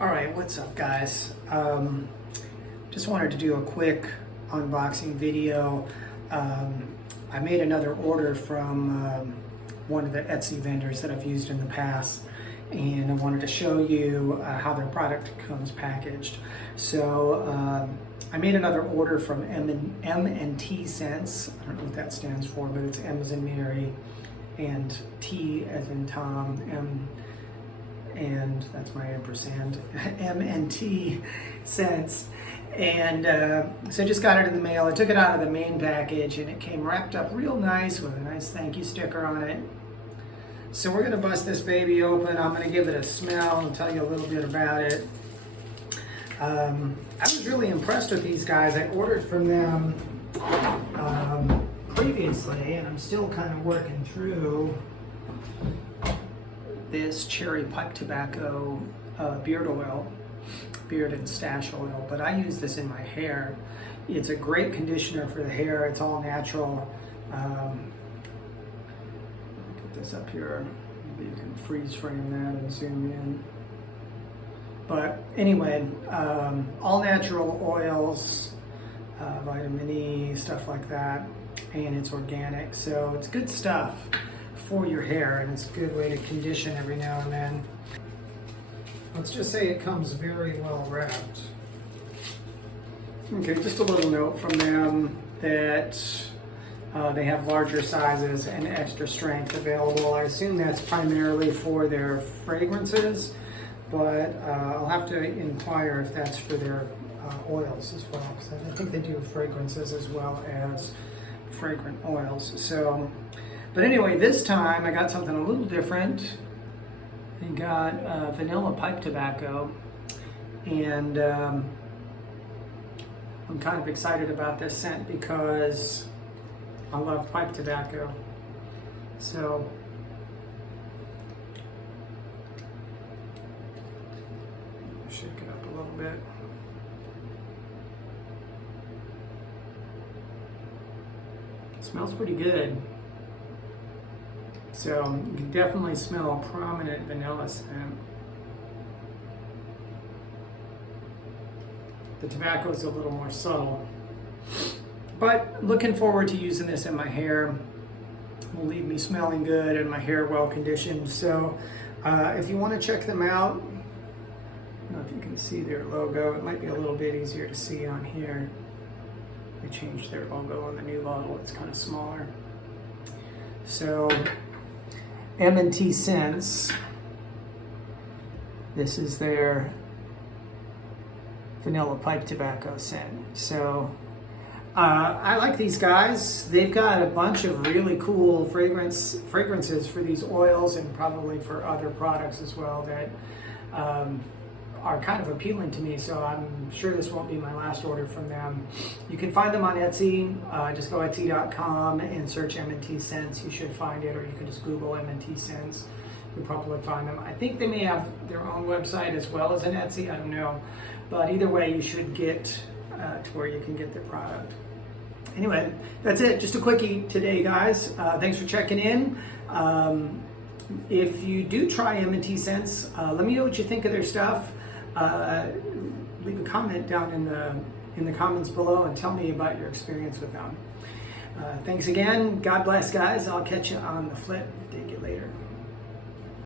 All right, what's up guys? Just wanted to do a quick unboxing video. I made another order from one of the Etsy vendors that I've used in the past, and I wanted to show you how their product comes packaged. So I made another order from M&T Scents. I don't know what that stands for, but it's M as in Mary and T as in Tom, and that's my ampersand, M&T Scents. And so I just got it in the mail. I took it out of the main package and it came wrapped up real nice with a nice thank you sticker on it. So we're gonna bust this baby open. I'm gonna give it a smell and tell you a little bit about it. I was really impressed with these guys. I ordered from them previously, and I'm still kind of working through this cherry pipe tobacco beard oil, beard and stash oil, but I use this in my hair. It's a great conditioner for the hair. It's all natural. Put this up here. Maybe you can freeze frame that and zoom in. But anyway, all natural oils, vitamin E, stuff like that, and it's organic. So it's good stuff for your hair, and it's a good way to condition every now and then. Let's just say it comes very well wrapped. Okay, just a little note from them that they have larger sizes and extra strength available. I assume that's primarily for their fragrances, but I'll have to inquire if that's for their oils as well, because I think they do fragrances as well as fragrant oils. So, but anyway, this time I got something a little different. I got vanilla pipe tobacco, and I'm kind of excited about this scent because I love pipe tobacco. So shake it up a little bit. It smells pretty good. So you can definitely smell a prominent vanilla scent. The tobacco is a little more subtle. But looking forward to using this in my hair. It will leave me smelling good and my hair well conditioned. So if you want to check them out, I don't know if you can see their logo. It might be a little bit easier to see on here. They changed their logo on the new model. It's kind of smaller. So M&T Scents, this is their vanilla pipe tobacco scent. So I like these guys. They've got a bunch of really cool fragrances for these oils, and probably for other products as well that are kind of appealing to me. So I'm sure this won't be my last order from them. You can find them on Etsy. Just go etsy.com and search M&T Scents. You should find it, or you can just Google M&T Scents. You'll probably find them. I think they may have their own website as well as an Etsy. I don't know. But either way, you should get to where you can get the product. Anyway, that's it. Just a quickie today, guys. Thanks for checking in. If you do try M&T Scents, let me know what you think of their stuff. Leave a comment down in the comments below and tell me about your experience with them. Thanks again. God bless, guys. I'll catch you on the flip. Take care.